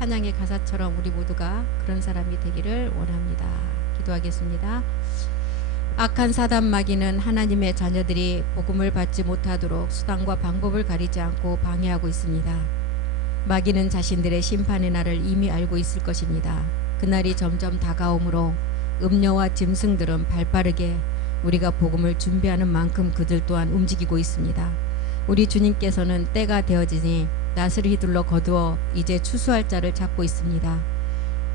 찬양의 가사처럼 우리 모두가 그런 사람이 되기를 원합니다. 기도하겠습니다. 악한 사단 마귀는 하나님의 자녀들이 복음을 받지 못하도록 수단과 방법을 가리지 않고 방해하고 있습니다. 마귀는 자신들의 심판의 날을 이미 알고 있을 것입니다. 그날이 점점 다가오므로 음녀와 짐승들은 발빠르게 우리가 복음을 준비하는 만큼 그들 또한 움직이고 있습니다. 우리 주님께서는 때가 되어지니 낫을 휘둘러 거두어 이제 추수할 자를 찾고 있습니다.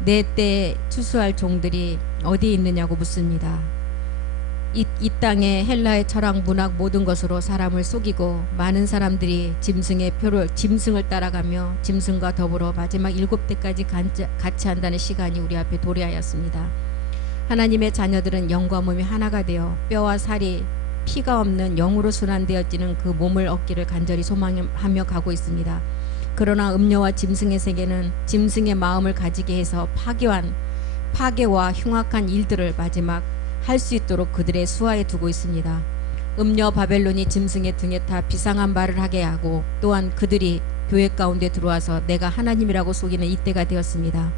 내 때에 추수할 종들이 어디 있느냐고 묻습니다. 이 땅의 헬라의 철학, 문학 모든 것으로 사람을 속이고 많은 사람들이 짐승을 따라가며 짐승과 더불어 마지막 7대까지 같이 한다는 시간이 우리 앞에 도래하였습니다. 하나님의 자녀들은 영과 몸이 하나가 되어 뼈와 살이 피가 없는 영으로 순환되어지는 그 몸을 얻기를 간절히 소망하며 가고 있습니다. 그러나 음녀와 짐승의 세계는 짐승의 마음을 가지게 해서 파괴와 흉악한 일들을 마지막 할 수 있도록 그들의 수하에 두고 있습니다. 음녀 바벨론이 짐승의 등에 타 비상한 말을 하게 하고 또한 그들이 교회 가운데 들어와서 내가 하나님이라고 속이는 이때가 되었습니다.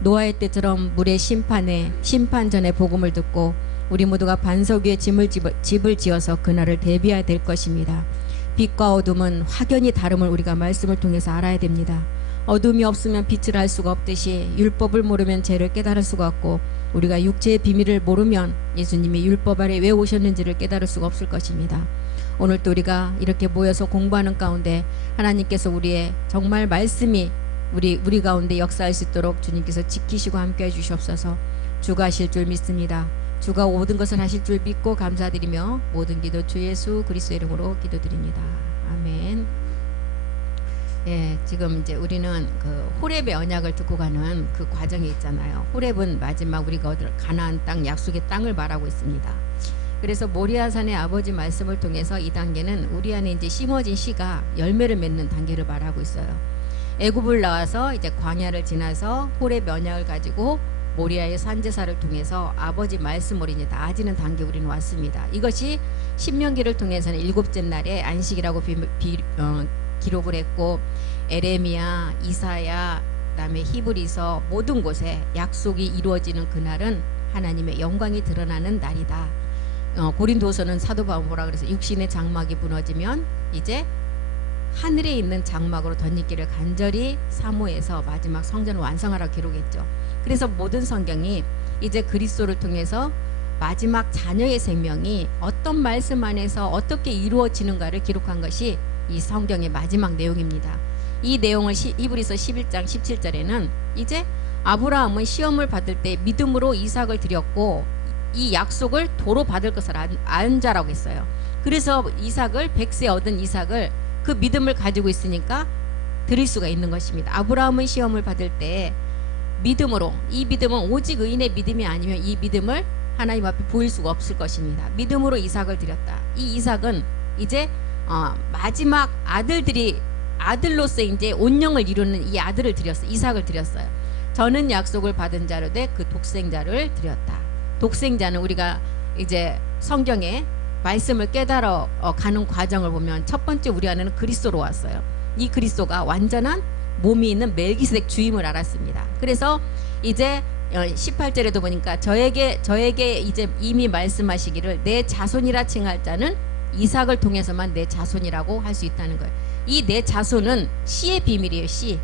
노아의 때처럼 물의 심판 전에 복음을 듣고 우리 모두가 반석 위에 집을 지어서 그날을 대비해야 될 것입니다. 빛과 어둠은 확연히 다름을 우리가 말씀을 통해서 알아야 됩니다. 어둠이 없으면 빛을 알 수가 없듯이 율법을 모르면 죄를 깨달을 수가 없고 우리가 육체의 비밀을 모르면 예수님이 율법 아래 왜 오셨는지를 깨달을 수가 없을 것입니다. 오늘 또 우리가 이렇게 모여서 공부하는 가운데 하나님께서 우리의 정말 말씀이 우리 가운데 역사할 수 있도록 주님께서 지키시고 함께해 주시옵소서. 주가 하실 줄 믿습니다. 주가 모든 것을 하실 줄 믿고 감사드리며 모든 기도 주 예수 그리스도의 이름으로 기도드립니다. 아멘. 예, 지금 이제 우리는 그 호렙의 언약을 듣고 가는 그 과정에 있잖아요. 호렙은 마지막 우리가 얻을 가나안 땅, 약속의 땅을 말하고 있습니다. 그래서 모리아산의 아버지 말씀을 통해서 이 단계는 우리 안에 이제 심어진 씨가 열매를 맺는 단계를 말하고 있어요. 애굽을 나와서 이제 광야를 지나서 호렙의 언약을 가지고 모리아의 산제사를 통해서 아버지 말씀으로 이제 나아지는 단계 우리는 왔습니다. 이것이 신명기를 통해서는 7째 날에 안식이라고 기록을 했고 에레미야, 이사야, 그다음에 히브리서 모든 곳에 약속이 이루어지는 그날은 하나님의 영광이 드러나는 날이다. 고린도서는 사도 바울이 뭐라 그래서 육신의 장막이 무너지면 이제 하늘에 있는 장막으로 덧입기를 간절히 사모해서 마지막 성전을 완성하라고 기록했죠. 그래서 모든 성경이 이제 그리스도를 통해서 마지막 자녀의 생명이 어떤 말씀 안에서 어떻게 이루어지는가를 기록한 것이 이 성경의 마지막 내용입니다. 이 내용을 히브리서 11장 17절에는 이제 아브라함은 시험을 받을 때 믿음으로 이삭을 드렸고 이 약속을 도로 받을 것을 안 자라고 했어요. 그래서 이삭을 100세 얻은 이삭을 그 믿음을 가지고 있으니까 드릴 수가 있는 것입니다. 아브라함은 시험을 받을 때 믿음으로, 이 믿음은 오직 의인의 믿음이 아니면 이 믿음을 하나님 앞에 보일 수가 없을 것입니다. 믿음으로 이삭을 드렸다. 이 이삭은 이제 마지막 아들로서 이제 온영을 이루는 이 아들을 드렸어요. 이삭을 드렸어요. 저는 약속을 받은 자로 돼 그 독생자를 드렸다. 독생자는 우리가 이제 성경에 말씀을 깨달아 가는 과정을 보면 첫 번째 우리 안에는 그리스도로 왔어요. 이 그리스도가 완전한 몸이 있는 멜기세덱 주임을 알았습니다. 그래서 이제 18절에도 보니까 저에게 이제 이미 말씀하시기를 내 자손이라 칭할 자는 이삭을 통해서만 내 자손이라고 할 수 있다는 거예요. 이 내 자손은 씨의 비밀이에요. 씨.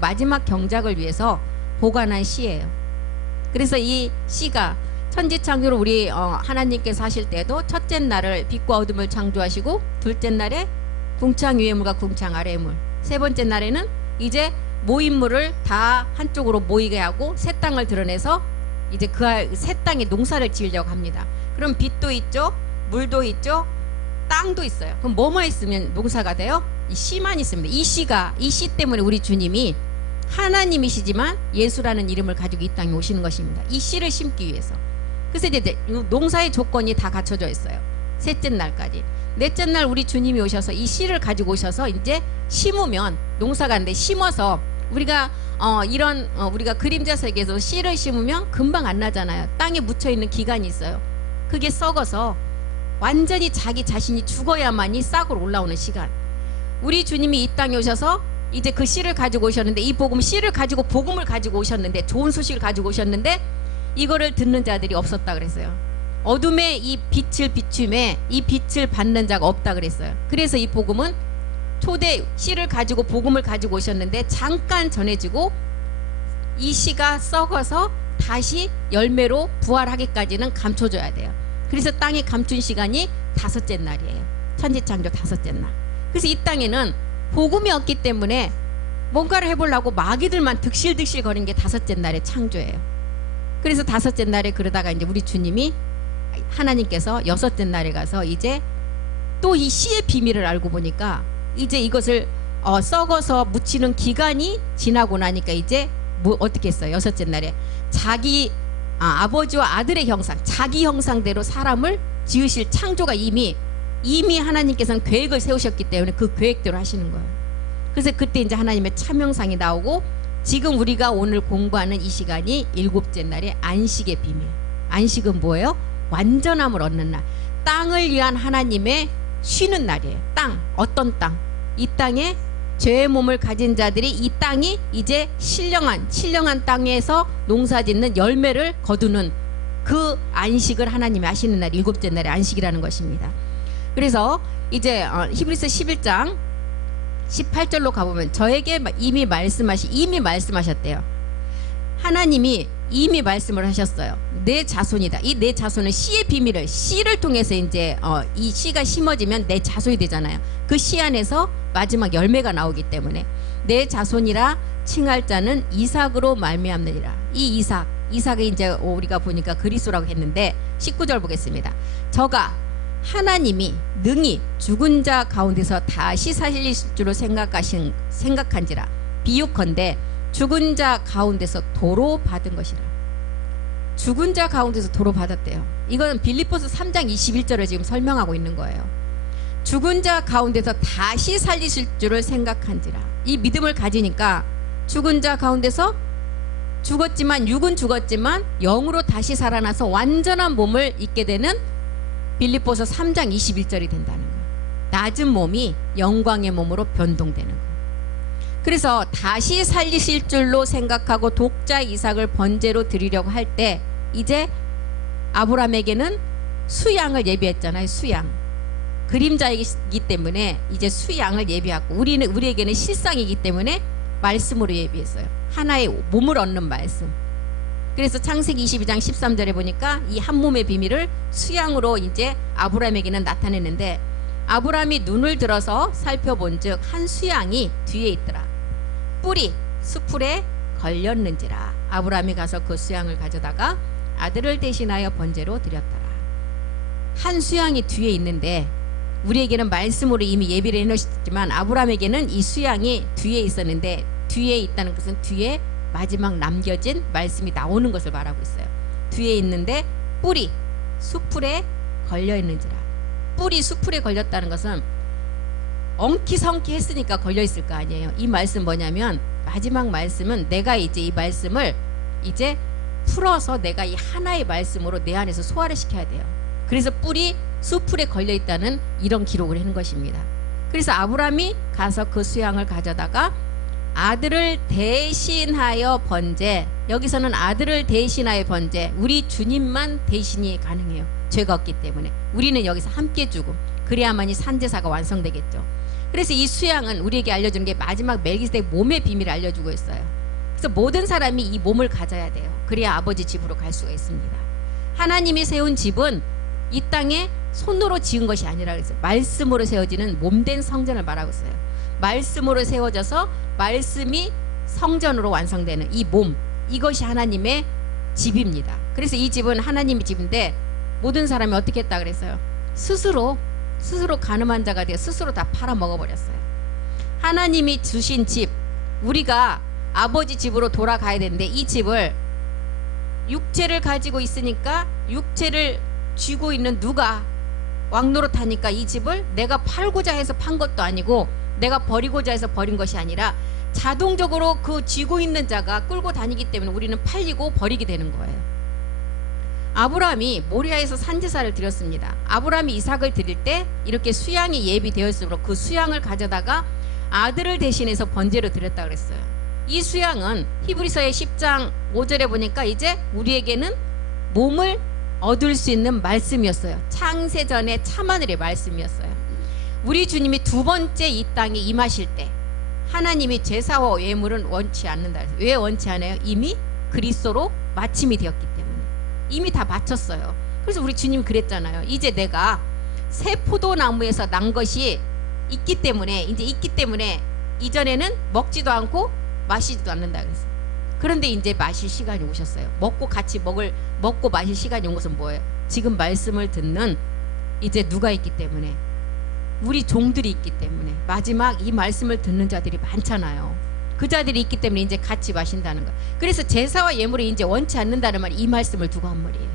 마지막 경작을 위해서 보관한 씨예요. 그래서 이 씨가 천지창조를 우리 하나님께서 하실 때도 첫째 날을 빛과 어둠을 창조하시고 둘째 날에 궁창 위의 물과 궁창 아래의 물, 세 번째 날에는 이제 모인 물을 다 한쪽으로 모이게 하고 새 땅을 드러내서 이제 그 새 땅에 농사를 지으려고 합니다. 그럼 빛도 있죠, 물도 있죠, 땅도 있어요. 그럼 뭐만 있으면 농사가 돼요? 이 씨만 있습니다. 이 씨 때문에 우리 주님이 하나님이시지만 예수라는 이름을 가지고 이 땅에 오시는 것입니다. 이 씨를 심기 위해서. 그래서 이제 농사의 조건이 다 갖춰져 있어요. 셋째 날까지. 넷째 날 우리 주님이 오셔서 이 씨를 가지고 오셔서 이제 심으면 농사가 안 돼. 심어서 우리가 우리가 그림자 세계에서 씨를 심으면 금방 안 나잖아요. 땅에 묻혀 있는 기간이 있어요. 그게 썩어서 완전히 자기 자신이 죽어야만이 싹으로 올라오는 시간. 우리 주님이 이 땅에 오셔서 이제 그 씨를 가지고 오셨는데, 이 복음 씨를 가지고 복음을 가지고 오셨는데, 좋은 소식을 가지고 오셨는데 이거를 듣는 자들이 없었다 그랬어요. 어둠의 이 빛을 비춤에 이 빛을 받는 자가 없다 그랬어요. 그래서 이 복음은 초대 씨를 가지고 복음을 가지고 오셨는데 잠깐 전해지고 이 씨가 썩어서 다시 열매로 부활하기까지는 감춰줘야 돼요. 그래서 땅에 감춘 시간이 5째 날이에요. 천지창조 5째 날. 그래서 이 땅에는 복음이 없기 때문에 뭔가를 해보려고 마귀들만 득실득실 거린 게 5째 날의 창조예요. 그래서 5째 날에 그러다가 이제 우리 주님이 하나님께서 6째 날에 가서 이제 또 이 씨의 비밀을 알고 보니까 이제 이것을 썩어서 묻히는 기간이 지나고 나니까 이제 뭐 어떻게 했어요? 6째 날에 자기 아버지와 아들의 형상, 자기 형상대로 사람을 지으실 창조가 이미 하나님께서는 계획을 세우셨기 때문에 그 계획대로 하시는 거예요. 그래서 그때 이제 하나님의 참형상이 나오고 지금 우리가 오늘 공부하는 이 시간이 7째 날의 안식의 비밀. 안식은 뭐예요? 완전함을 얻는 날. 땅을 위한 하나님의 쉬는 날이에요. 땅, 어떤 땅? 이 땅에 죄의 몸을 가진 자들이 이 땅이 이제 신령한 땅에서 농사짓는 열매를 거두는 그 안식을 하나님이 하시는 날, 7째 날의 안식이라는 것입니다. 그래서 이제 히브리서 11장 18절로 가보면 저에게 이미 말씀하셨대요. 하나님이 이미 말씀을 하셨어요. 내 자손이다. 이 내 자손은 씨의 비밀을, 씨를 통해서 이제 이 씨가 심어지면 내 자손이 되잖아요. 그 씨 안에서 마지막 열매가 나오기 때문에 내 자손이라 칭할 자는 이삭으로 말미암느니라. 이 이삭이 이제 우리가 보니까 그리스도라고 했는데 19절 보겠습니다. 저가 하나님이 능히 죽은 자 가운데서 다시 살리실 줄로 생각한지라. 비유컨대 죽은 자 가운데서 도로 받은 것이라. 죽은 자 가운데서 도로 받았대요. 이건 빌립보서 3장 21절을 지금 설명하고 있는 거예요. 죽은 자 가운데서 다시 살리실 줄을 생각한지라. 이 믿음을 가지니까 죽은 자 가운데서 육은 죽었지만 영으로 다시 살아나서 완전한 몸을 입게 되는 빌립보서 3장 21절이 된다는 거예요. 낮은 몸이 영광의 몸으로 변동되는 거예요. 그래서 다시 살리실 줄로 생각하고 독자 이삭을 번제로 드리려고 할 때 이제 아브라함에게는 수양을 예비했잖아요. 수양. 그림자이기 때문에 이제 수양을 예비하고 우리에게는 실상이기 때문에 말씀으로 예비했어요. 하나의 몸을 얻는 말씀. 그래서 창세기 22장 13절에 보니까 이 한 몸의 비밀을 수양으로 이제 아브라함에게는 나타냈는데 아브라함이 눈을 들어서 살펴본즉 한 수양이 뒤에 있더라. 뿔이 수풀에 걸렸는지라. 아브라함이 가서 그 수양을 가져다가 아들을 대신하여 번제로 드렸더라. 한 수양이 뒤에 있는데 우리에게는 말씀으로 이미 예비를 해놓으셨지만 아브라함에게는 이 수양이 뒤에 있었는데 뒤에 있다는 것은 뒤에 마지막 남겨진 말씀이 나오는 것을 말하고 있어요. 뒤에 있는데 뿔이 수풀에 걸려있는지라. 뿔이 수풀에 걸렸다는 것은 엉키성키 했으니까 걸려있을 거 아니에요. 이 말씀 뭐냐면 마지막 말씀은 내가 이제 이 말씀을 이제 풀어서 내가 이 하나의 말씀으로 내 안에서 소화를 시켜야 돼요. 그래서 뿔이 수풀에 걸려있다는 이런 기록을 하는 것입니다. 그래서 아브라함이 가서 그 수양을 가져다가 아들을 대신하여 번제. 여기서는 아들을 대신하여 번제. 우리 주님만 대신이 가능해요. 죄가 없기 때문에 우리는 여기서 함께 주고 그래야만이 산제사가 완성되겠죠. 그래서 이 수양은 우리에게 알려주는 게 마지막 멜기세덱 몸의 비밀을 알려주고 있어요. 그래서 모든 사람이 이 몸을 가져야 돼요. 그래야 아버지 집으로 갈 수가 있습니다. 하나님이 세운 집은 이 땅에 손으로 지은 것이 아니라 그랬어요. 말씀으로 세워지는 몸된 성전을 말하고 있어요. 말씀으로 세워져서 말씀이 성전으로 완성되는 이 몸, 이것이 하나님의 집입니다. 그래서 이 집은 하나님의 집인데 모든 사람이 어떻게 했다 그랬어요? 스스로 가늠한 자가 되어 스스로 다 팔아먹어버렸어요. 하나님이 주신 집, 우리가 아버지 집으로 돌아가야 되는데 이 집을 육체를 가지고 있으니까 육체를 쥐고 있는 누가 왕노릇하니까 이 집을 내가 팔고자 해서 판 것도 아니고 내가 버리고자 해서 버린 것이 아니라 자동적으로 그 쥐고 있는 자가 끌고 다니기 때문에 우리는 팔리고 버리게 되는 거예요. 아브라함이 모리아에서 산제사를 드렸습니다. 아브라함이 이삭을 드릴 때 이렇게 수양이 예비되었으므로 그 수양을 가져다가 아들을 대신해서 번제로 드렸다 그랬어요. 이 수양은 히브리서의 10장 5절에 보니까 이제 우리에게는 몸을 얻을 수 있는 말씀이었어요. 창세전의 참하늘의 말씀이었어요. 우리 주님이 두 번째 이 땅에 임하실 때 하나님이 제사와 예물은 원치 않는다. 왜 원치 않아요? 이미 그리스도로 마침이 되었기 때문에. 이미 다 마쳤어요. 그래서 우리 주님 그랬잖아요. 이제 내가 새 포도나무에서 난 것이 있기 때문에, 이제 있기 때문에 이전에는 먹지도 않고 마시지도 않는다 그랬어요. 그런데 이제 마실 시간이 오셨어요. 먹고 마실 시간이 온 것은 뭐예요? 지금 말씀을 듣는 이제 누가 있기 때문에, 우리 종들이 있기 때문에, 마지막 이 말씀을 듣는 자들이 많잖아요. 그 자들이 있기 때문에 이제 같이 마신다는 거. 그래서 제사와 예물이 이제 원치 않는다는 말, 이 말씀을 두고 한 말이에요.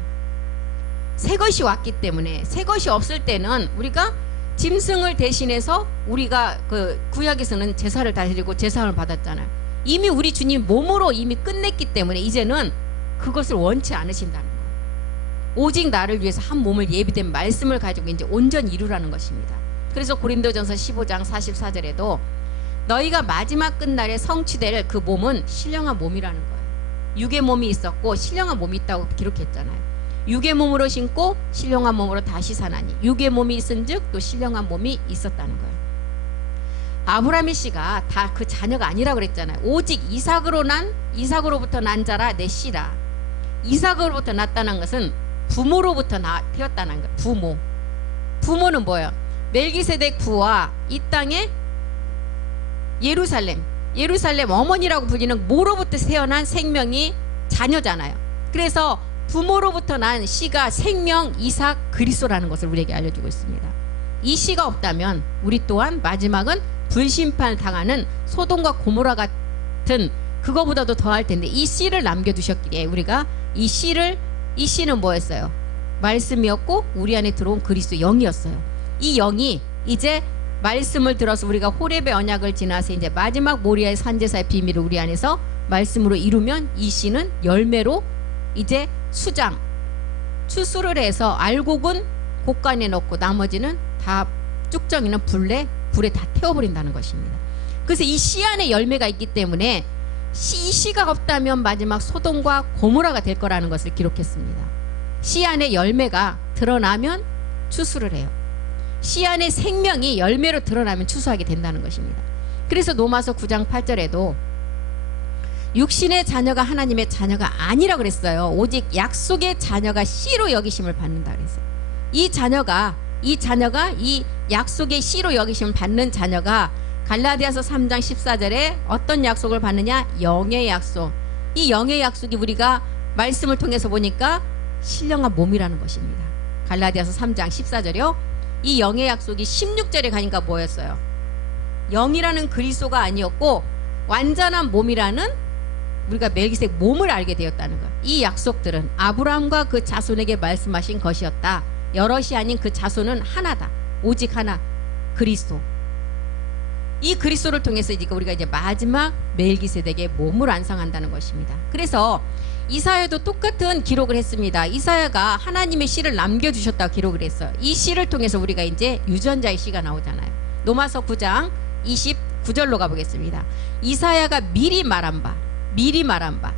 새 것이 왔기 때문에. 새 것이 없을 때는 우리가 짐승을 대신해서 우리가 그 구약에서는 제사를 다 드리고 제사를 받았잖아요. 이미 우리 주님 몸으로 이미 끝냈기 때문에 이제는 그것을 원치 않으신다는 거예요. 오직 나를 위해서 한 몸을 예비된 말씀을 가지고 이제 온전히 이루라는 것입니다. 그래서 고린도전서 15장 44절에도 너희가 마지막 끝날에 성취될 그 몸은 신령한 몸이라는 거예요. 육의 몸이 있었고 신령한 몸이 있다고 기록했잖아요. 육의 몸으로 신고 신령한 몸으로 다시 사나니 육의 몸이 있은즉 또 신령한 몸이 있었다는 거예요. 아브라함의 씨가 다 그 자녀가 아니라고 그랬잖아요. 오직 이삭으로부터 난 자라 내 씨라. 이삭으로부터 났다는 것은 부모로부터 되었다는 거예요. 부모는 뭐예요? 멜기세덱 부와 이 땅의 예루살렘 어머니라고 불리는 모로부터 태어난 생명이 자녀잖아요. 그래서 부모로부터 난 씨가 생명 이삭 그리스도라는 것을 우리에게 알려주고 있습니다. 이 씨가 없다면 우리 또한 마지막은 불심판을 당하는 소돔과 고모라 같은 그거보다도 더할 텐데, 이 씨를 남겨두셨기에 우리가 이 씨는 뭐였어요? 말씀이었고 우리 안에 들어온 그리스도 영이었어요. 이 영이 이제 말씀을 들어서 우리가 호렙의 언약을 지나서 이제 마지막 모리아의 산제사의 비밀을 우리 안에서 말씀으로 이루면 이 씨는 열매로 이제 추수를 해서 알곡은 곡간에 넣고 나머지는 다 쭉정이는 불에 다 태워버린다는 것입니다. 그래서 이 씨 안에 열매가 있기 때문에 이 씨가 없다면 마지막 소돔과 고모라가 될 거라는 것을 기록했습니다. 씨 안에 열매가 드러나면 추수를 해요. 씨 안에 생명이 열매로 드러나면 추수하게 된다는 것입니다. 그래서 로마서 9장 8절에도 육신의 자녀가 하나님의 자녀가 아니라 그랬어요. 오직 약속의 자녀가 씨로 여기심을 받는다 그랬어요. 이 자녀가 이 약속의 씨로 여기심을 받는 자녀가 갈라디아서 3장 14절에 어떤 약속을 받느냐? 영의 약속. 이 영의 약속이 우리가 말씀을 통해서 보니까 신령한 몸이라는 것입니다. 갈라디아서 3장 14절이요. 이 영의 약속이 16절에 가니까 뭐였어요? 영이라는 그리스도가 아니었고 완전한 몸이라는 우리가 멜기세덱 몸을 알게 되었다는 것. 이 약속들은 아브라함과 그 자손에게 말씀하신 것이었다. 여럿이 아닌 그 자손은 하나다. 오직 하나, 그리스도. 이 그리스도를 통해서 우리가 이제 마지막 멜기세덱의 몸을 완성한다는 것입니다. 그래서 이사야도 똑같은 기록을 했습니다. 이사야가 하나님의 씨를 남겨주셨다고 기록을 했어요. 이 씨를 통해서 우리가 이제 유전자의 씨가 나오잖아요. 로마서 9장 29절로 가보겠습니다. 이사야가 미리 말한 바,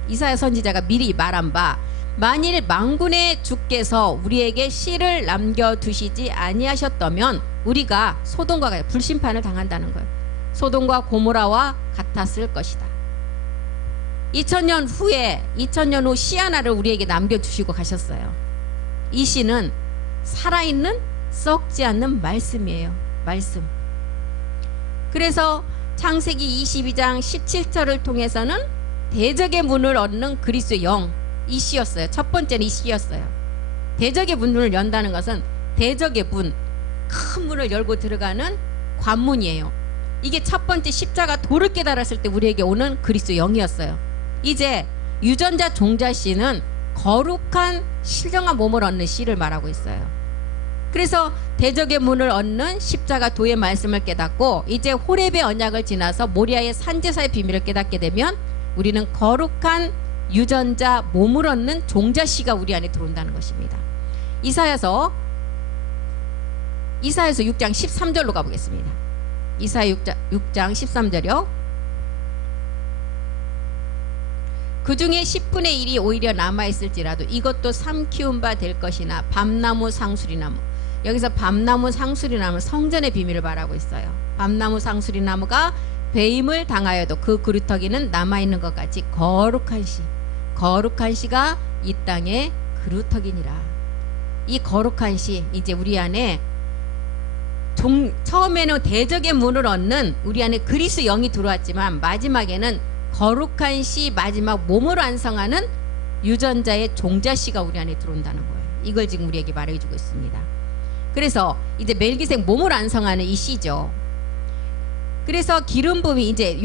이사야 선지자가 미리 말한 바, 만일 만군의 주께서 우리에게 씨를 남겨두시지 아니하셨다면 우리가 소돔과 불심판을 당한다는 거예요. 소돔과 고모라와 같았을 것이다. 2000년 후 씨 하나를 우리에게 남겨주시고 가셨어요. 이 씨는 살아있는 썩지 않는 말씀이에요. 말씀. 그래서 창세기 22장 17절을 통해서는 대적의 문을 얻는 그리스도의 영, 이 씨였어요. 첫 번째는 이 씨였어요. 대적의 문을 연다는 것은 대적의 문, 큰 문을 열고 들어가는 관문이에요. 이게 첫 번째 십자가 도를 깨달았을 때 우리에게 오는 그리스도 영이었어요. 이제 유전자 종자 씨는 거룩한 신령한 몸을 얻는 씨를 말하고 있어요. 그래서 대적의 문을 얻는 십자가 도의 말씀을 깨닫고 이제 호렙의 언약을 지나서 모리아의 산제사의 비밀을 깨닫게 되면 우리는 거룩한 유전자 몸을 얻는 종자 씨가 우리 안에 들어온다는 것입니다. 이사야서 6장 13절로 가보겠습니다. 이사야 6장 13절이요. 그 중에 10분의 1이 오히려 남아있을지라도 이것도 삼키운 바 될 것이나 밤나무 상수리나무. 여기서 밤나무 상수리나무 성전의 비밀을 말하고 있어요. 밤나무 상수리나무가 배임을 당하여도 그 그루터기는 남아있는 것 같이 거룩한 씨가 이 땅의 그루터기니라. 이 거룩한 씨, 이제 우리 안에 처음에는 대적의 문을 얻는 우리 안에 그리스도 영이 들어왔지만 마지막에는 거룩한 씨, 마지막 몸을 완성하는 유전자의 종자씨가 우리 안에 들어온다는 거예요. 이걸 지금 우리에게 말해주고 있습니다. 그래서 이제 멜기세덱 몸을 완성하는 이 씨죠. 그래서 기름 부음이 이제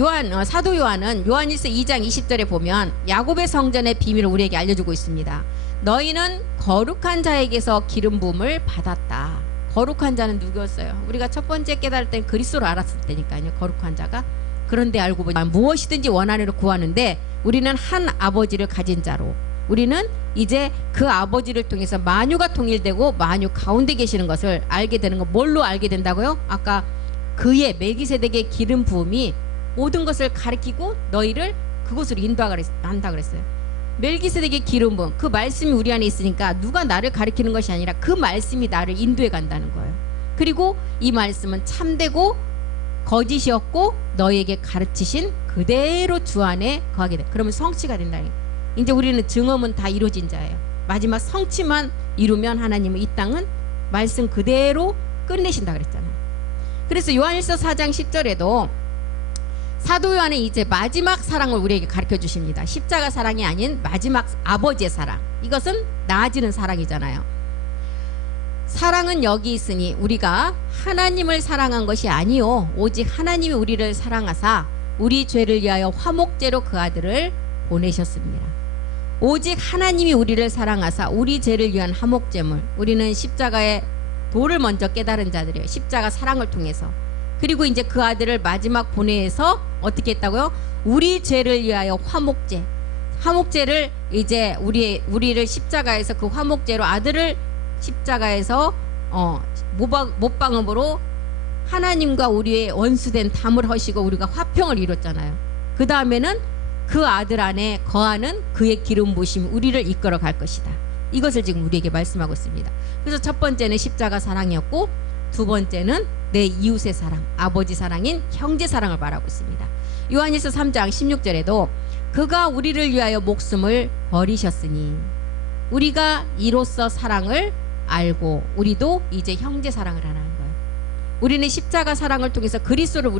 사도 요한은 요한일서 2장 20절에 보면 야곱의 성전의 비밀을 우리에게 알려주고 있습니다. 너희는 거룩한 자에게서 기름 부음을 받았다. 거룩한 자는 누구였어요? 우리가 첫 번째 깨달을 땐 그리스도를 알았을 때니까요. 거룩한 자가. 그런데 알고 보니 무엇이든지 원하는 구하는데 우리는 한 아버지를 가진 자로, 우리는 이제 그 아버지를 통해서 만유가 통일되고 만유 가운데 계시는 것을 알게 되는 거. 뭘로 알게 된다고요? 아까 그의 멜기세덱의 기름 부음이 모든 것을 가리키고 너희를 그곳으로 인도한다 그랬어요. 멜기세덱의 기름 부음, 그 말씀이 우리 안에 있으니까 누가 나를 가리키는 것이 아니라 그 말씀이 나를 인도해 간다는 거예요. 그리고 이 말씀은 참되고 거짓이었고 너희에게 가르치신 그대로 주 안에 거하게 돼. 그러면 성취가 된다는 거예요. 이제 우리는 증언은 다 이루어진 자예요. 마지막 성취만 이루면 하나님은 이 땅은 말씀 그대로 끝내신다 그랬잖아요. 그래서 요한일서 4장 10절에도 사도 요한은 이제 마지막 사랑을 우리에게 가르쳐 주십니다. 십자가 사랑이 아닌 마지막 아버지의 사랑. 이것은 나아지는 사랑이잖아요. 사랑은 여기 있으니 우리가 하나님을 사랑한 것이 아니요 오직 하나님이 우리를 사랑하사 우리 죄를 위하여 화목제로 그 아들을 보내셨습니다. 오직 하나님이 우리를 사랑하사 우리 죄를 위한 화목제물. 우리는 십자가의 도를 먼저 깨달은 자들이에요. 십자가 사랑을 통해서. 그리고 이제 그 아들을 마지막 보내서 어떻게 했다고요? 우리 죄를 위하여 화목제. 화목제를 이제 우리를 십자가에서 그 화목제로 아들을 십자가에서 못방음으로 하나님과 우리의 원수된 담을 허시고 우리가 화평을 이뤘잖아요. 그 다음에는 그 아들 안에 거하는 그의 기름 부으심이 우리를 이끌어 갈 것이다. 이것을 지금 우리에게 말씀하고 있습니다. 그래서 첫 번째는 십자가 사랑이었고 두 번째는 내 이웃의 사랑, 아버지 사랑인 형제 사랑을 말하고 있습니다. 요한일서 3장 16절에도 그가 우리를 위하여 목숨을 버리셨으니 우리가 이로써 사랑을 알고 우리도 이제 형제 사랑을 하는 거예요. 우리는 십자가 사랑을 통해서 그리스도를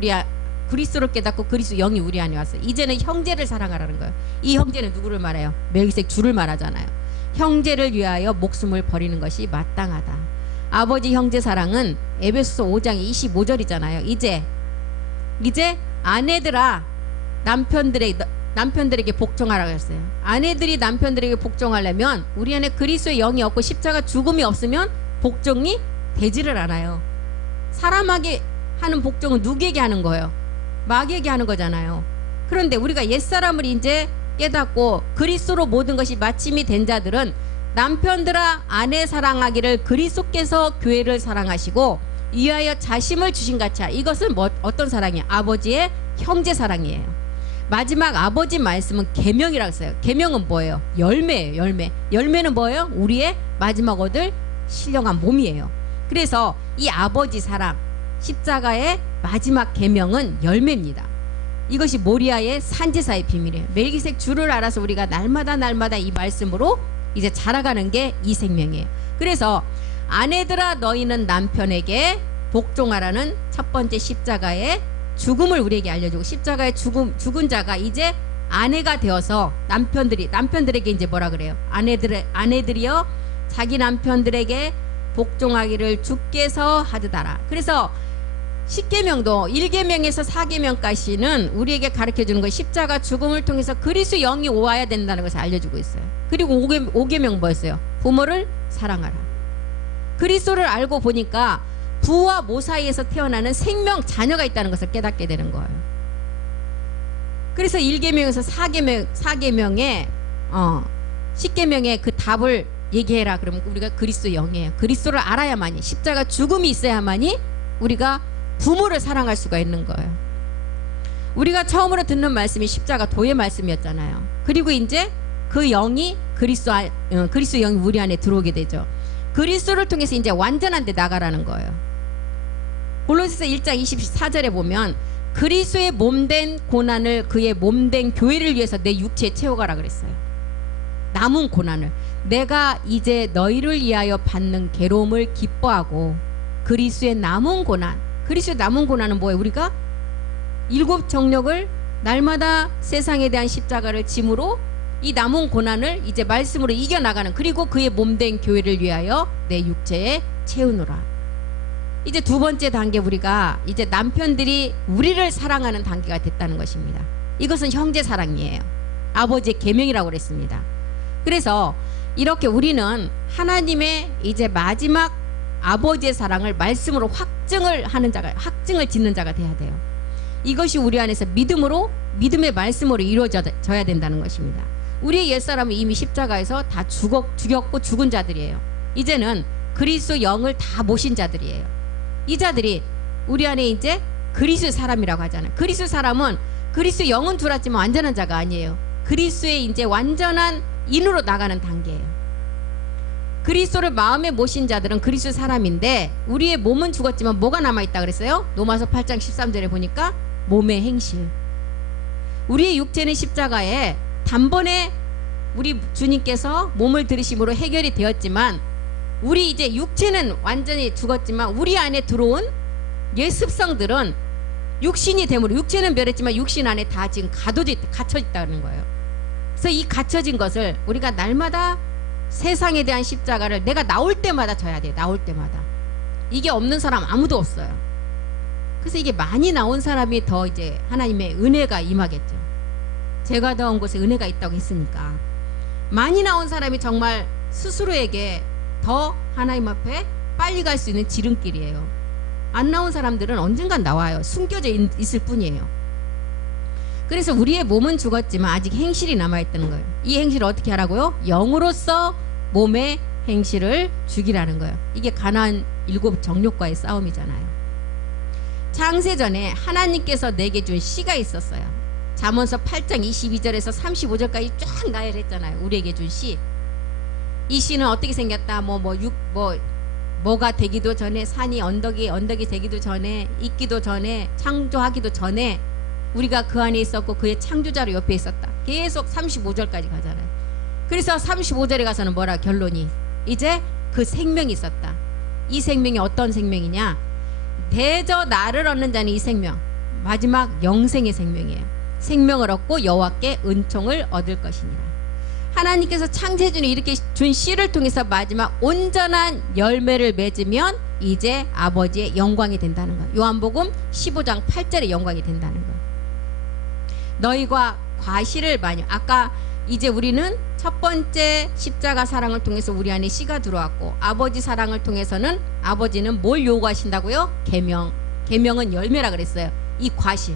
깨닫고 그리스도 영이 우리 안에 왔어요. 이제는 형제를 사랑하라는 거예요. 이 형제는 누구를 말해요? 멜기세덱 주를 말하잖아요. 형제를 위하여 목숨을 버리는 것이 마땅하다. 아버지 형제 사랑은 에베소서 5장 25절이잖아요. 이제 아내들아 남편들에게 복종하라고 했어요. 아내들이 남편들에게 복종하려면 우리 안에 그리스도의 영이 없고 십자가 죽음이 없으면 복종이 되지를 않아요. 사람에게 하는 복종은 누구에게 하는 거예요? 마귀에게 하는 거잖아요. 그런데 우리가 옛사람을 이제 깨닫고 그리스도로 모든 것이 마침이 된 자들은 남편들아 아내 사랑하기를 그리스도께서 교회를 사랑하시고 위하여 자심을 주신 같이. 이것은 어떤 사랑이에요? 아버지의 형제 사랑이에요. 마지막 아버지 말씀은 계명이라고 했어요. 계명은 뭐예요? 열매예요. 열매는 뭐예요? 우리의 마지막 얻을 신령한 몸이에요. 그래서 이 아버지 사랑, 십자가의 마지막 계명은 열매입니다. 이것이 모리아의 산제사의 비밀이에요. 멜기세덱 주를 알아서 우리가 날마다 이 말씀으로 이제 자라가는 게 이 생명이에요. 그래서 아내들아 너희는 남편에게 복종하라는 첫 번째 십자가의 죽음을 우리에게 알려주고, 십자가의 죽은 자가 이제 아내가 되어서 남편들에게 이제 뭐라 그래요? 아내들이여 자기 남편들에게 복종하기를 주께서 하듯하라. 그래서 10계명도 1계명에서 4계명까지는 우리에게 가르쳐주는 거, 십자가 죽음을 통해서 그리스도 영이 오와야 된다는 것을 알려주고 있어요. 그리고 5계명 뭐였어요? 부모를 사랑하라. 그리스도를 알고 보니까 부와 모 사이에서 태어나는 생명 자녀가 있다는 것을 깨닫게 되는 거예요. 그래서 1계명에서 4계명에 10계명의 그 답을 얘기해라. 그러면 우리가 그리스도 영이에요. 그리스도를 알아야만이, 십자가 죽음이 있어야만이 우리가 부모를 사랑할 수가 있는 거예요. 우리가 처음으로 듣는 말씀이 십자가 도의 말씀이었잖아요. 그리고 이제 그 영이 그리스도 영이 우리 안에 들어오게 되죠. 그리스도를 통해서 이제 완전한 데 나가라는 거예요. 골로새서 1장 24절에 보면 그리스도의 몸된 고난을 그의 몸된 교회를 위해서 내 육체에 채워가라 그랬어요. 남은 고난을 내가 이제 너희를 위하여 받는 괴로움을 기뻐하고 그리스도의 남은 고난, 그리스도의 남은 고난은 뭐예요? 우리가 일곱 정욕을 날마다 세상에 대한 십자가를 짐으로 이 남은 고난을 이제 말씀으로 이겨나가는, 그리고 그의 몸된 교회를 위하여 내 육체에 채우노라. 이제 두 번째 단계, 우리가 이제 남편들이 우리를 사랑하는 단계가 됐다는 것입니다. 이것은 형제 사랑이에요. 아버지의 계명이라고 그랬습니다. 그래서 이렇게 우리는 하나님의 이제 마지막 아버지의 사랑을 말씀으로 확증을 짓는 자가 돼야 돼요. 이것이 우리 안에서 믿음의 말씀으로 이루어져야 된다는 것입니다. 우리의 옛사람은 이미 십자가에서 다 죽였고 죽은 자들이에요. 이제는 그리스도 영을 다 모신 자들이에요. 이 자들이 우리 안에 이제 그리스도 사람이라고 하잖아요. 그리스도 사람은 그리스도 영은 들어왔지만 완전한 자가 아니에요. 그리스도의 이제 완전한 인으로 나가는 단계예요. 그리스도를 마음에 모신 자들은 그리스도 사람인데 우리의 몸은 죽었지만 뭐가 남아있다 그랬어요? 로마서 8장 13절에 보니까 몸의 행실. 우리의 육체는 십자가에 단번에 우리 주님께서 몸을 들이심으로 해결이 되었지만, 우리 이제 육체는 완전히 죽었지만 우리 안에 들어온 옛 습성들은 육신이 되므로, 육체는 멸했지만 육신 안에 다 지금 갇혀 있다는 거예요. 그래서 이 갇혀진 것을 우리가 날마다 세상에 대한 십자가를 내가 나올 때마다 져야 돼요. 나올 때마다. 이게 없는 사람 아무도 없어요. 그래서 이게 많이 나온 사람이 더 이제 하나님의 은혜가 임하겠죠. 제가 더 온 곳에 은혜가 있다고 했으니까. 많이 나온 사람이 정말 스스로에게 더 하나님 앞에 빨리 갈 수 있는 지름길이에요. 안 나온 사람들은 언젠간 나와요. 숨겨져 있을 뿐이에요. 그래서 우리의 몸은 죽었지만 아직 행실이 남아있다는 거예요. 이 행실을 어떻게 하라고요? 영으로서 몸의 행실을 죽이라는 거예요. 이게 가나안 일곱 정욕과의 싸움이잖아요. 창세전에 하나님께서 내게 준 씨가 있었어요. 잠언서 8장 22절에서 35절까지 쫙 나열했잖아요. 우리에게 준 씨. 이 씨는 어떻게 생겼다? 뭐가 되기도 전에, 산이 언덕이 되기도 전에, 있기도 전에, 창조하기도 전에 우리가 그 안에 있었고 그의 창조자로 옆에 있었다. 계속 35절까지 가잖아요. 그래서 35절에 가서는 뭐라 결론이? 이제 그 생명이 있었다. 이 생명이 어떤 생명이냐? 대저 나를 얻는 자는 이 생명, 마지막 영생의 생명이에요. 생명을 얻고 여호와께 은총을 얻을 것이니라. 하나님께서 창세전에 이렇게 준 씨를 통해서 마지막 온전한 열매를 맺으면 이제 아버지의 영광이 된다는 거예요. 요한복음 15장 8절의 영광이 된다는 거예요. 너희가 과실을 많이, 아까 이제 우리는 첫 번째 십자가 사랑을 통해서 우리 안에 씨가 들어왔고, 아버지 사랑을 통해서는 아버지는 뭘 요구하신다고요? 계명은 열매라 그랬어요. 이 과실,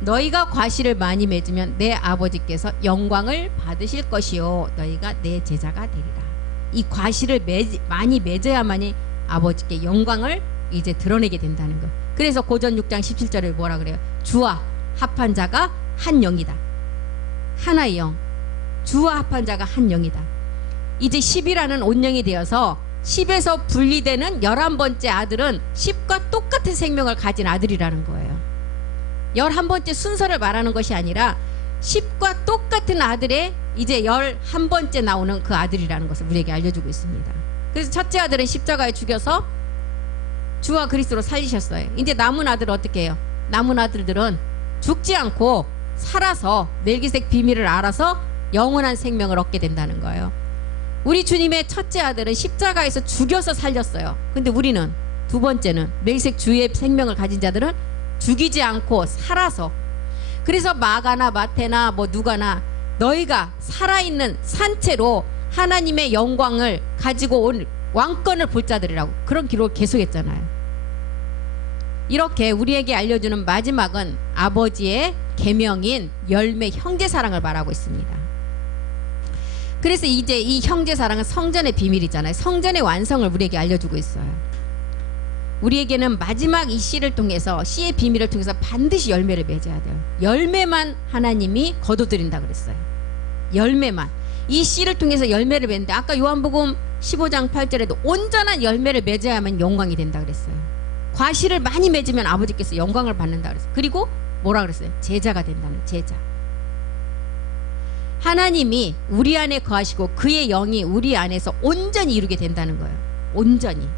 너희가 과실을 많이 맺으면 내 아버지께서 영광을 받으실 것이요 너희가 내 제자가 되리라. 이 과실을 많이 맺어야만이 아버지께 영광을 이제 드러내게 된다는 거. 그래서 고전 6장 17절에 뭐라 그래요? 주와 합한 자가 한 영이다. 하나의 영, 주와 합한 자가 한 영이다. 이제 10이라는 온영이 되어서 10에서 분리되는 11번째 아들은 10과 똑같은 생명을 가진 아들이라는 거예요. 11번째 순서를 말하는 것이 아니라 10과 똑같은 아들의 이제 11번째 나오는 그 아들이라는 것을 우리에게 알려주고 있습니다. 그래서 첫째 아들은 십자가에 죽여서 주와 그리스도로 살리셨어요. 이제 남은 아들은 어떻게 해요? 남은 아들들은 죽지 않고 살아서 멜기세덱 비밀을 알아서 영원한 생명을 얻게 된다는 거예요. 우리 주님의 첫째 아들은 십자가에서 죽여서 살렸어요. 근데 우리는 두 번째는 멜기세덱 주의 생명을 가진 자들은 죽이지 않고 살아서, 그래서 마가나 마태나 누가나 너희가 살아있는 산채로 하나님의 영광을 가지고 온 왕권을 볼 자들이라고 그런 기록을 계속했잖아요. 이렇게 우리에게 알려주는 마지막은 아버지의 계명인 열매 형제사랑을 말하고 있습니다. 그래서 이제 이 형제사랑은 성전의 비밀이잖아요. 성전의 완성을 우리에게 알려주고 있어요. 우리에게는 마지막 이 씨를 통해서, 씨의 비밀을 통해서 반드시 열매를 맺어야 돼요. 열매만 하나님이 거둬들인다 그랬어요. 열매만. 이 씨를 통해서 열매를 맺는데, 아까 요한복음 15장 8절에도 온전한 열매를 맺어야만 영광이 된다 그랬어요. 과실을 많이 맺으면 아버지께서 영광을 받는다 그랬어요. 그리고 뭐라 그랬어요? 제자가 된다는, 제자. 하나님이 우리 안에 거하시고 그의 영이 우리 안에서 온전히 이루게 된다는 거예요. 온전히.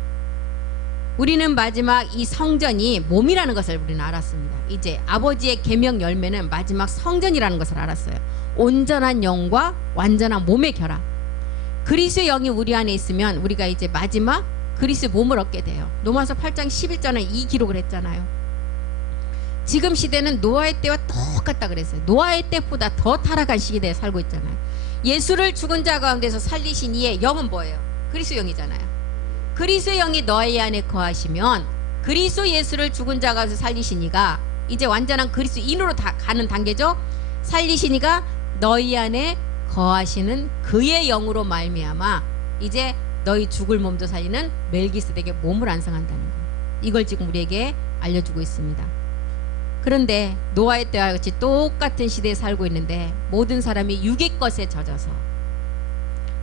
우리는 마지막 이 성전이 몸이라는 것을 우리는 알았습니다. 이제 아버지의 계명 열매는 마지막 성전이라는 것을 알았어요. 온전한 영과 완전한 몸의 결합. 그리스도의 영이 우리 안에 있으면 우리가 이제 마지막 그리스도의 몸을 얻게 돼요. 로마서 8장 11절에 이 기록을 했잖아요. 지금 시대는 노아의 때와 똑같다 그랬어요. 노아의 때보다 더 타락한 시대에 살고 있잖아요. 예수를 죽은 자 가운데서 살리신 이의 영은 뭐예요? 그리스도 영이잖아요. 그리스도 영이 너희 안에 거하시면, 그리스도 예수를 죽은 자 가운데서 살리신 이가 이제 완전한 그리스도인으로 다 가는 단계죠. 살리신 이가 너희 안에 거하시는 그의 영으로 말미암아 이제 너희 죽을 몸도 살리는 멜기세덱의 몸을 안성한다는 거예요. 이걸 지금 우리에게 알려주고 있습니다. 그런데 노아의 때와 같이 똑같은 시대에 살고 있는데 모든 사람이 육의 것에 젖어서,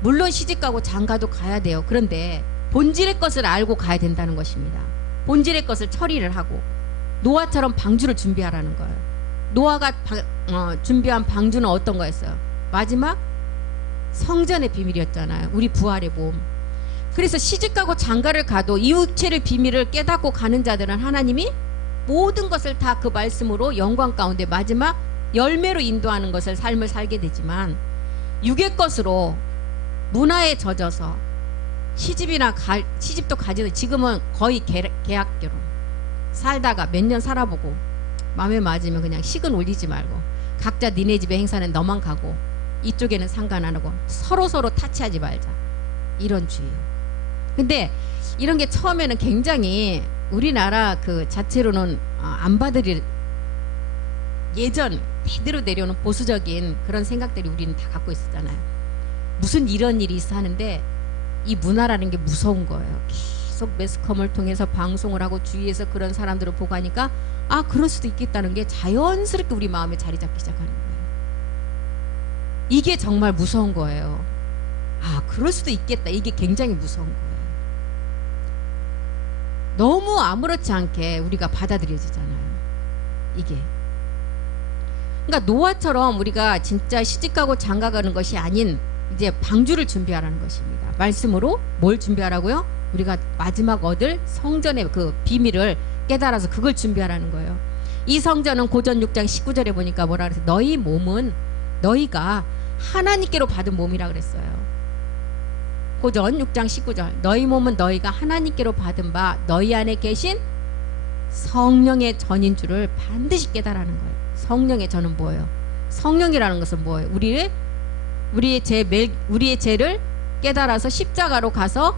물론 시집가고 장가도 가야 돼요. 그런데 본질의 것을 알고 가야 된다는 것입니다. 본질의 것을 처리를 하고 노아처럼 방주를 준비하라는 거예요. 노아가 준비한 방주는 어떤 거였어요? 마지막 성전의 비밀이었잖아요. 우리 부활의 몸. 그래서 시집가고 장가를 가도 이 육체의 비밀을 깨닫고 가는 자들은 하나님이 모든 것을 다 그 말씀으로 영광 가운데 마지막 열매로 인도하는 것을 삶을 살게 되지만, 육의 것으로 문화에 젖어서 시집도 가지도, 지금은 거의 계약 결혼, 살다가 몇 년 살아보고 마음에 맞으면 그냥 식은 올리지 말고 각자 니네 집에 행사는 너만 가고 이쪽에는 상관 안 하고 서로 타치하지 말자, 이런 주의요. 근데 이런 게 처음에는 굉장히 우리나라 그 자체로는 안 받으릴, 예전 대대로 내려오는 보수적인 그런 생각들이 우리는 다 갖고 있었잖아요. 무슨 이런 일이 있어 하는데 이 문화라는 게 무서운 거예요. 계속 매스컴을 통해서 방송을 하고 주위에서 그런 사람들을 보고 하니까 그럴 수도 있겠다는 게 자연스럽게 우리 마음에 자리 잡기 시작하는 거예요. 이게 정말 무서운 거예요. 그럴 수도 있겠다. 이게 굉장히 무서운 거예요. 너무 아무렇지 않게 우리가 받아들여지잖아요. 이게. 그러니까 노아처럼 우리가 진짜 시집가고 장가가는 것이 아닌 이제 방주를 준비하라는 것입니다. 말씀으로 뭘 준비하라고요? 우리가 마지막 얻을 성전의 그 비밀을 깨달아서 그걸 준비하라는 거예요. 이 성전은 고전 6장 19절에 보니까 뭐라 그랬어요? 너희 몸은 너희가 하나님께로 받은 몸이라 그랬어요. 고전 6장 19절, 너희 몸은 너희가 하나님께로 받은 바 너희 안에 계신 성령의 전인 줄을 반드시 깨달아는 거예요. 성령의 전은 뭐예요? 성령이라는 것은 뭐예요? 우리의 죄를 깨달아서 십자가로 가서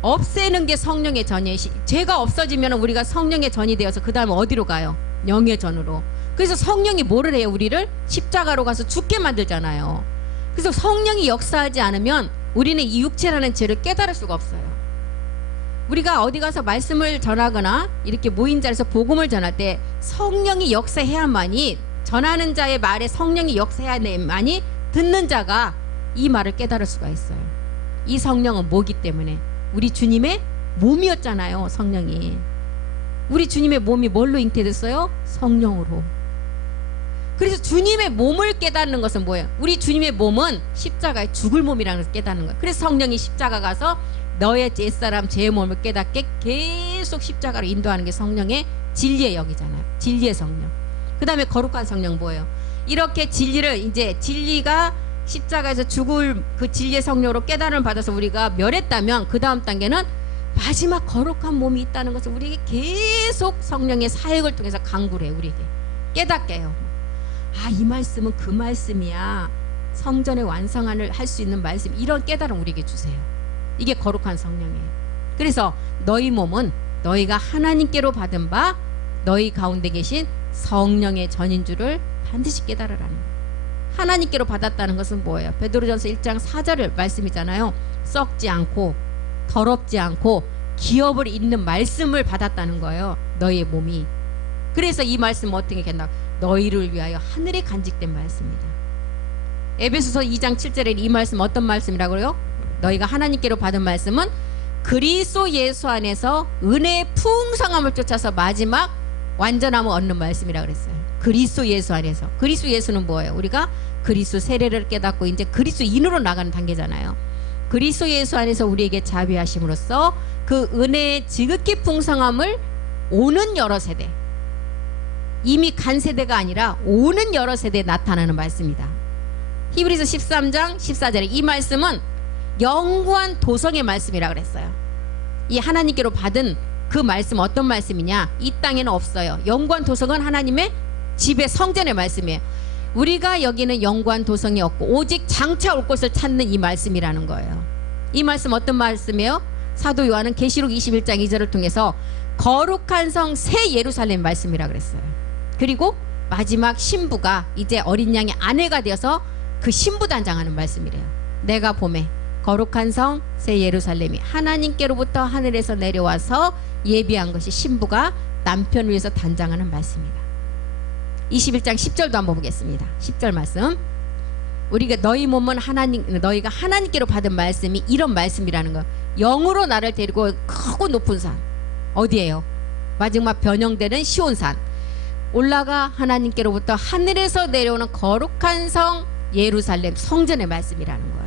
없애는 게 성령의 전이에요. 죄가 없어지면 우리가 성령의 전이 되어서 그 다음에 어디로 가요? 영의 전으로. 그래서 성령이 뭐를 해요? 우리를 십자가로 가서 죽게 만들잖아요. 그래서 성령이 역사하지 않으면 우리는 이 육체라는 죄를 깨달을 수가 없어요. 우리가 어디 가서 말씀을 전하거나 이렇게 모인 자리에서 복음을 전할 때 성령이 역사해야만이, 전하는 자의 말에 성령이 역사해야만이 듣는 자가 이 말을 깨달을 수가 있어요. 이 성령은 뭐기 때문에? 우리 주님의 몸이었잖아요. 성령이. 우리 주님의 몸이 뭘로 잉태됐어요? 성령으로. 그래서 주님의 몸을 깨닫는 것은 뭐예요? 우리 주님의 몸은 십자가에 죽을 몸이라는 것을 깨닫는 거예요. 그래서 성령이 십자가 가서 너의 옛사람 죄의 몸을 깨닫게 계속 십자가로 인도하는 게 성령의 진리의 영이잖아요. 진리의 성령. 그 다음에 거룩한 성령 뭐예요? 이렇게 진리를, 이제 진리가 십자가에서 죽을 그 진리의 성령으로 깨달음을 받아서 우리가 멸했다면 그 다음 단계는 마지막 거룩한 몸이 있다는 것을 우리에게 계속 성령의 사역을 통해서 강구를 해요. 우리에게 깨닫게 해요. 이 말씀은 그 말씀이야. 성전의 완성을 할 수 있는 말씀, 이런 깨달음 우리에게 주세요. 이게 거룩한 성령이에요. 그래서 너희 몸은 너희가 하나님께로 받은 바 너희 가운데 계신 성령의 전인 줄을 반드시 깨달으라는 거예요. 하나님께로 받았다는 것은 뭐예요? 베드로전서 1장 4절 말씀이잖아요. 썩지 않고 더럽지 않고 기업을 잇는 말씀을 받았다는 거예요. 너희의 몸이. 그래서 이 말씀은 어떻게 했나? 너희를 위하여 하늘에 간직된 말씀이다. 에베소서 2장 7절에 이 말씀 어떤 말씀이라고요? 너희가 하나님께로 받은 말씀은 그리스도 예수 안에서 은혜의 풍성함을 쫓아서 마지막 완전함을 얻는 말씀이라고 그랬어요. 그리스도 예수 안에서. 그리스도 예수는 뭐예요? 우리가 그리스도 세례를 깨닫고 이제 그리스도인으로 나가는 단계잖아요. 그리스도 예수 안에서 우리에게 자비하심으로써 그 은혜의 지극히 풍성함을 오는 여러 세대, 이미 간 세대가 아니라 오는 여러 세대에 나타나는 말씀이다. 히브리서 13장 14절에 이 말씀은 영구한 도성의 말씀이라고 그랬어요. 이 하나님께로 받은 그 말씀 어떤 말씀이냐? 이 땅에는 없어요. 영구한 도성은 하나님의 집의 성전의 말씀이에요. 우리가 여기는 영구한 도성이 없고 오직 장차 올 것을 찾는 이 말씀이라는 거예요. 이 말씀 어떤 말씀이에요? 사도 요한은 계시록 21장 2절을 통해서 거룩한 성 새 예루살렘 말씀이라고 그랬어요. 그리고 마지막 신부가 이제 어린 양의 아내가 되어서 그 신부 단장하는 말씀이래요. 내가 봄에 거룩한 성 새 예루살렘이 하나님께로부터 하늘에서 내려와서 예비한 것이 신부가 남편을 위해서 단장하는 말씀이다. 21장 10절도 한번 보겠습니다. 10절 말씀. 우리가 너희 몸은 너희가 하나님께로 받은 말씀이 이런 말씀이라는 거. 영으로 나를 데리고 크고 높은 산 어디예요? 마지막 변형되는 시온산 올라가 하나님께로부터 하늘에서 내려오는 거룩한 성 예루살렘 성전의 말씀이라는 거예요.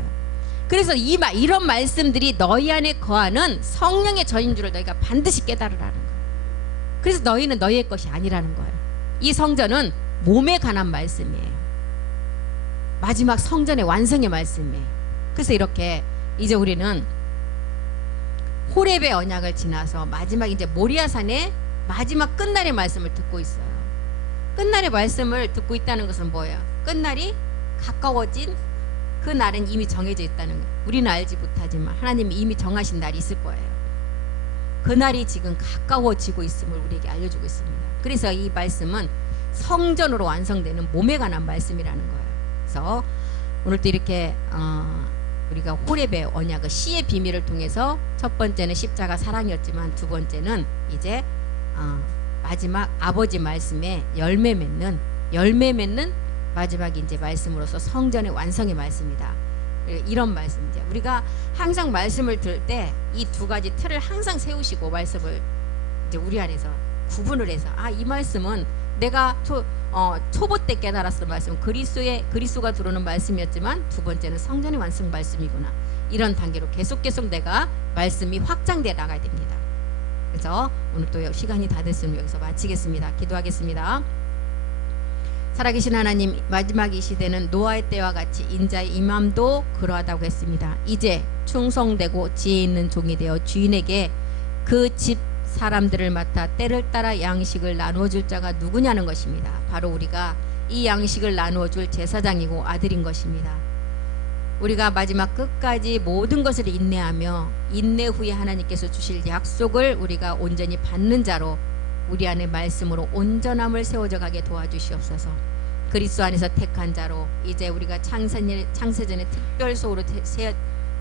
그래서 이런 말씀들이 너희 안에 거하는 성령의 전인 줄을 너희가 반드시 깨달으라는 거예요. 그래서 너희는 너희의 것이 아니라는 거예요. 이 성전은 몸에 관한 말씀이에요. 마지막 성전의 완성의 말씀이에요. 그래서 이렇게 이제 우리는 호렙의 언약을 지나서 마지막 이제 모리아산의 마지막 끝날의 말씀을 듣고 있어요. 끝날의 말씀을 듣고 있다는 것은 뭐예요? 끝날이 가까워진 그 날은 이미 정해져 있다는 거예요. 우리는 알지 못하지만 하나님이 이미 정하신 날이 있을 거예요. 그 날이 지금 가까워지고 있음을 우리에게 알려주고 있습니다. 그래서 이 말씀은 성전으로 완성되는 몸에 관한 말씀이라는 거예요. 그래서 오늘도 이렇게 우리가 호렙의 언약을 씨의 비밀을 통해서 첫 번째는 십자가 사랑이었지만 두 번째는 이제 마지막 아버지 말씀에 열매 맺는 마지막 이제 말씀으로서 성전의 완성의 말씀이다. 이런 말씀 이제 우리가 항상 말씀을 들을 때 이 두 가지 틀을 항상 세우시고 말씀을 이제 우리 안에서 구분을 해서 이 말씀은 내가 초보 때 깨달았던 말씀은 그리스도가 들어오는 말씀이었지만 두 번째는 성전의 완성 말씀이구나. 이런 단계로 계속 내가 말씀이 확장되어 나가야 됩니다. 그래서 오늘 또 시간이 다 됐으면 여기서 마치겠습니다. 기도하겠습니다. 살아계신 하나님, 마지막 이 시대는 노아의 때와 같이 인자의 임함도 그러하다고 했습니다. 이제 충성되고 지혜 있는 종이 되어 주인에게 그 집 사람들을 맡아 때를 따라 양식을 나누어 줄 자가 누구냐는 것입니다. 바로 우리가 이 양식을 나누어 줄 제사장이고 아들인 것입니다. 우리가 마지막 끝까지 모든 것을 인내하며 인내 후에 하나님께서 주실 약속을 우리가 온전히 받는 자로 우리 안에 말씀으로 온전함을 세워져 가게 도와주시옵소서. 그리스도 안에서 택한 자로 이제 우리가 창세전의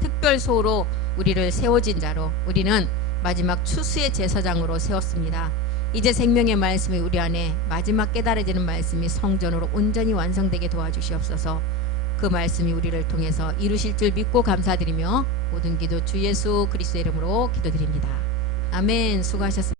특별소로 우리를 세워진 자로 우리는 마지막 추수의 제사장으로 세웠습니다. 이제 생명의 말씀이 우리 안에 마지막 깨달아지는 말씀이 성전으로 온전히 완성되게 도와주시옵소서. 그 말씀이 우리를 통해서 이루실 줄 믿고 감사드리며 모든 기도 주 예수 그리스도의 이름으로 기도드립니다. 아멘. 수고하셨습니다.